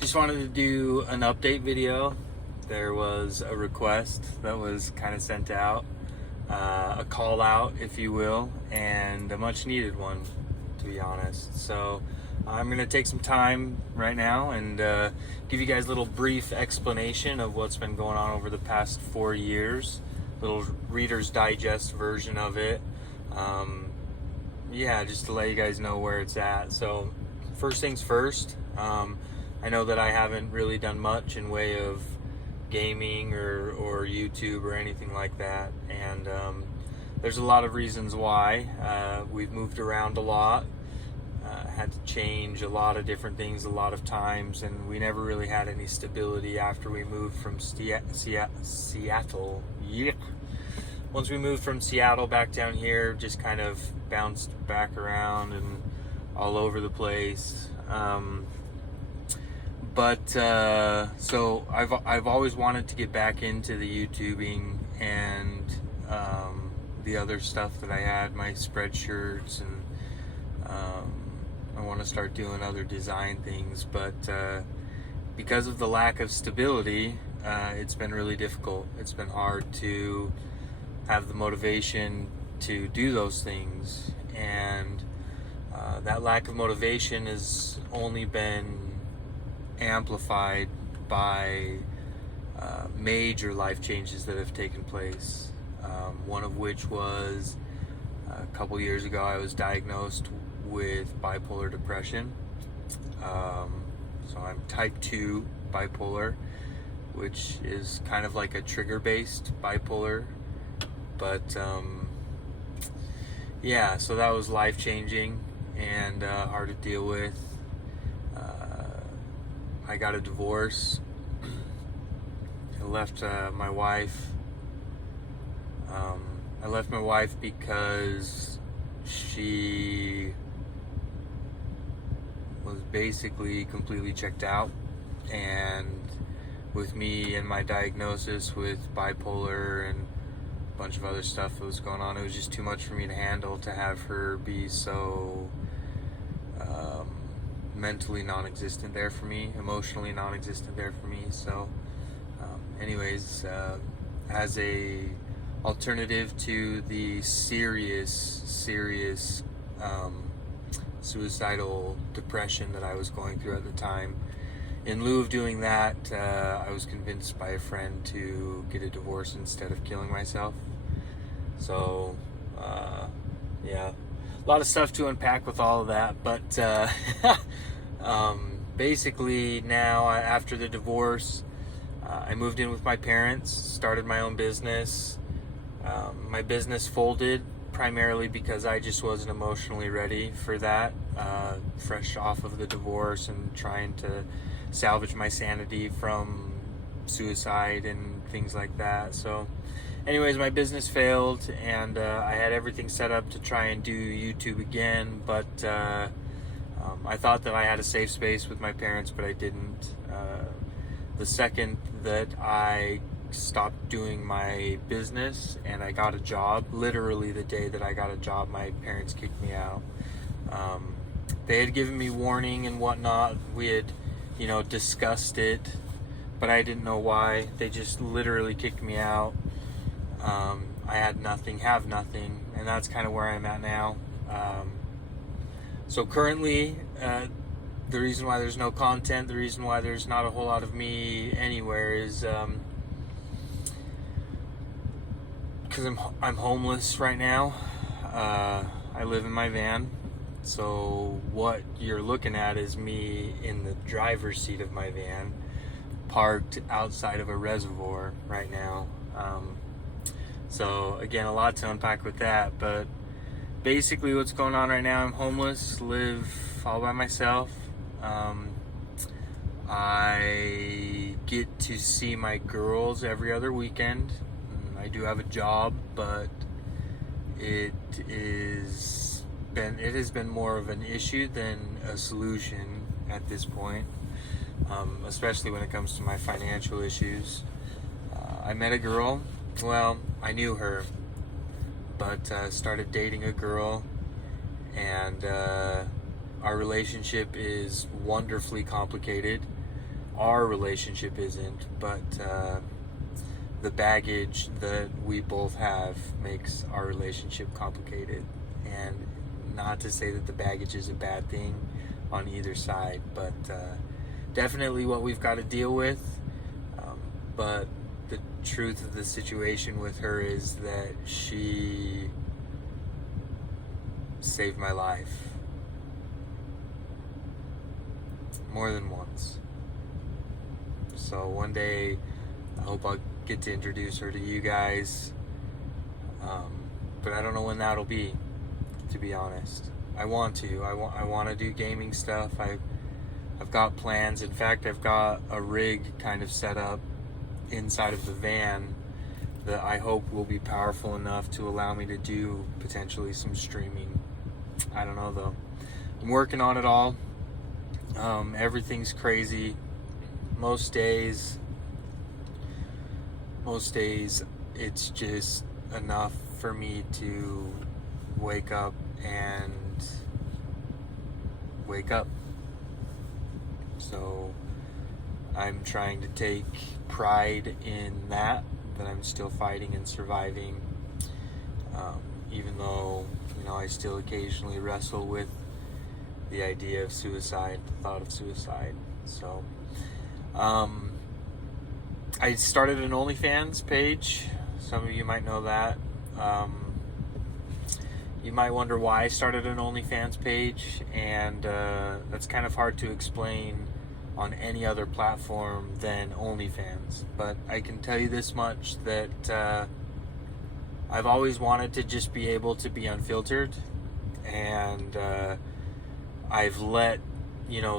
Just wanted to do an update video. There was a request that was kind of sent out, a call out, if you will, and a much needed one, to be honest. So I'm going to take some time right now and give you guys a little brief explanation of what's been going on over the past 4 years, little Reader's Digest version of it. Just to let you guys know where it's at. So first things first, I know that I haven't really done much in way of gaming or YouTube or anything like that, and there's a lot of reasons why. We've moved around a lot, had to change a lot of different things a lot of times, and we never really had any stability after we moved from Seattle. Yeah. Once we moved from Seattle back down here, just kind of bounced back around and all over the place. So I've always wanted to get back into the YouTubing and the other stuff that I had, my spreadshirts, and I want to start doing other design things, but because of the lack of stability, it's been really difficult. It's been hard to have the motivation to do those things, and that lack of motivation has only been amplified by major life changes that have taken place. One of which was a couple years ago, I was diagnosed with bipolar depression. So I'm type 2 bipolar, which is kind of like a trigger-based bipolar. But so that was life-changing and hard to deal with. I got a divorce. I left my wife. I left my wife because she was basically completely checked out, and with me and my diagnosis with bipolar and a bunch of other stuff that was going on, it was just too much for me to handle, to have her be so mentally non-existent there for me, emotionally non-existent there for me. So as a alternative to the serious suicidal depression that I was going through at the time, in lieu of doing that, I was convinced by a friend to get a divorce instead of killing myself. So a lot of stuff to unpack with all of that, but basically now, after the divorce, I moved in with my parents, started my own business. My business folded primarily because I just wasn't emotionally ready for that, fresh off of the divorce and trying to salvage my sanity from suicide and things like that. So anyways, my business failed, and I had everything set up to try and do YouTube again, but I thought that I had a safe space with my parents, but I didn't. The second that I stopped doing my business and I got a job, literally the day that I got a job, my parents kicked me out. They had given me warning and whatnot. We had, discussed it, but I didn't know why. They just literally kicked me out. I had nothing, have nothing, and that's kind of where I'm at now. So currently, the reason why there's no content, the reason why there's not a whole lot of me anywhere is because I'm homeless right now. I live in my van, so what you're looking at is me in the driver's seat of my van, parked outside of a reservoir right now. So again, a lot to unpack with that, but basically what's going on right now, I'm homeless, live all by myself. I get to see my girls every other weekend. I do have a job, but it has been more of an issue than a solution at this point, especially when it comes to my financial issues. I met a girl. Well, I knew her, but started dating a girl, and our relationship is wonderfully complicated. our relationship isn't, but the baggage that we both have makes our relationship complicated. And not to say that the baggage is a bad thing on either side, but definitely what we've got to deal with. But the truth of the situation with her is that she saved my life more than once. So one day I hope I'll get to introduce her to you guys, but I don't know when that'll be, to be honest. I want to do gaming stuff. I've got plans. In fact, I've got a rig kind of set up inside of the van that I hope will be powerful enough to allow me to do potentially some streaming. I don't know though. I'm working on it all. Everything's crazy. Most days it's just enough for me to wake up. So I'm trying to take pride in that I'm still fighting and surviving, even though, I still occasionally wrestle with the idea of suicide, the thought of suicide. So I started an OnlyFans page. Some of you might know that. You might wonder why I started an OnlyFans page, and that's kind of hard to explain on any other platform than OnlyFans. But I can tell you this much, that I've always wanted to just be able to be unfiltered, and I've let,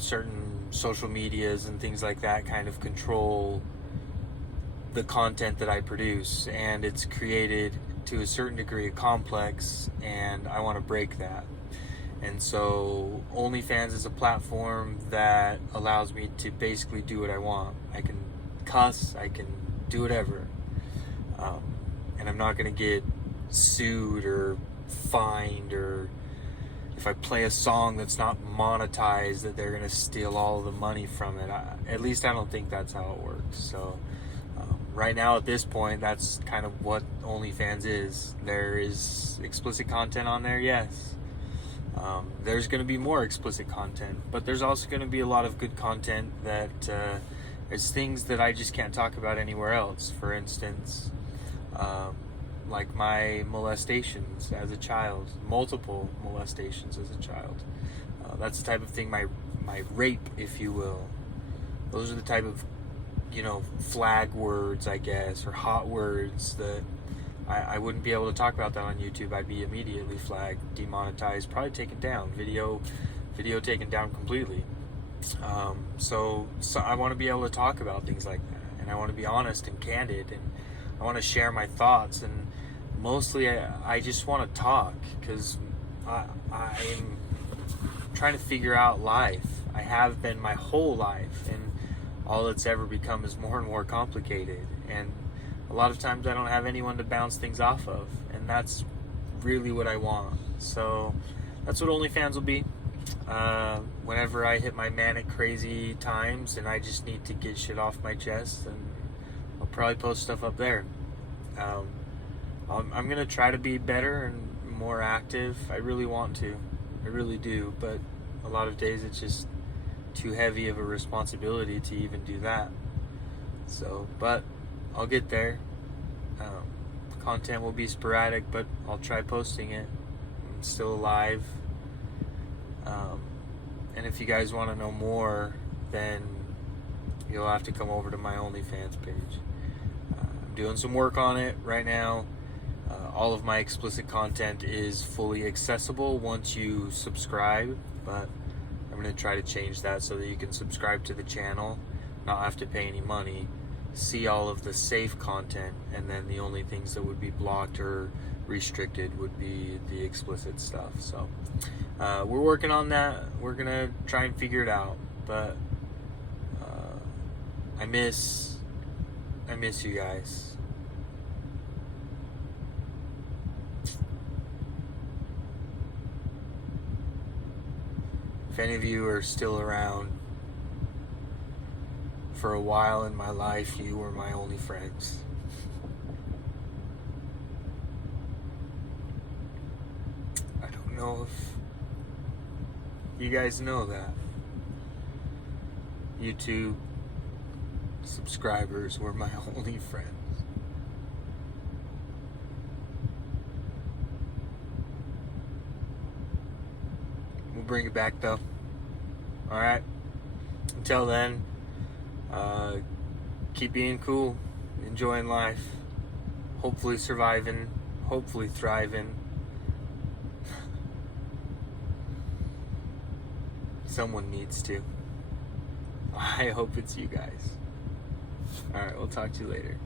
certain social medias and things like that kind of control the content that I produce, and it's created to a certain degree a complex, and I want to break that. And so OnlyFans is a platform that allows me to basically do what I want. I can cuss, I can do whatever, and I'm not going to get sued or fined, or if I play a song that's not monetized, that they're going to steal all of the money from it. At least I don't think that's how it works. So right now at this point, that's kind of what OnlyFans is. There is explicit content on there, yes. There's going to be more explicit content, but there's also going to be a lot of good content that is things that I just can't talk about anywhere else. For instance, like my molestations as a child, multiple molestations as a child. That's the type of thing, my rape, if you will. Those are the type of, flag words, I guess, or hot words that I wouldn't be able to talk about that on YouTube. I'd be immediately flagged, demonetized, probably taken down, video taken down completely. So I want to be able to talk about things like that, and I want to be honest and candid, and I want to share my thoughts, and mostly I just want to talk, because I'm trying to figure out life. I have been my whole life, and all it's ever become is more and more complicated, and a lot of times I don't have anyone to bounce things off of, and that's really what I want. So that's what OnlyFans will be. Whenever I hit my manic crazy times and I just need to get shit off my chest, and I'll probably post stuff up there. I'm going to try to be better and more active. I really want to. I really do, but a lot of days it's just too heavy of a responsibility to even do that. So, but I'll get there. Content will be sporadic, but I'll try posting it. I'm still alive. And if you guys want to know more, then you'll have to come over to my OnlyFans page. I'm doing some work on it right now. All of my explicit content is fully accessible once you subscribe, but I'm going to try to change that so that you can subscribe to the channel, not have to pay any money, see all of the safe content, and then the only things that would be blocked or restricted would be the explicit stuff. So we're working on that. We're gonna try and figure it out, but I miss you guys. If any of you are still around For a while in my life, you were my only friends. I don't know if you guys know that. YouTube subscribers were my only friends. We'll bring it back though. Alright? Until then, keep being cool, enjoying life, hopefully surviving, hopefully thriving. Someone needs to. I hope it's you guys. Alright, we'll talk to you later.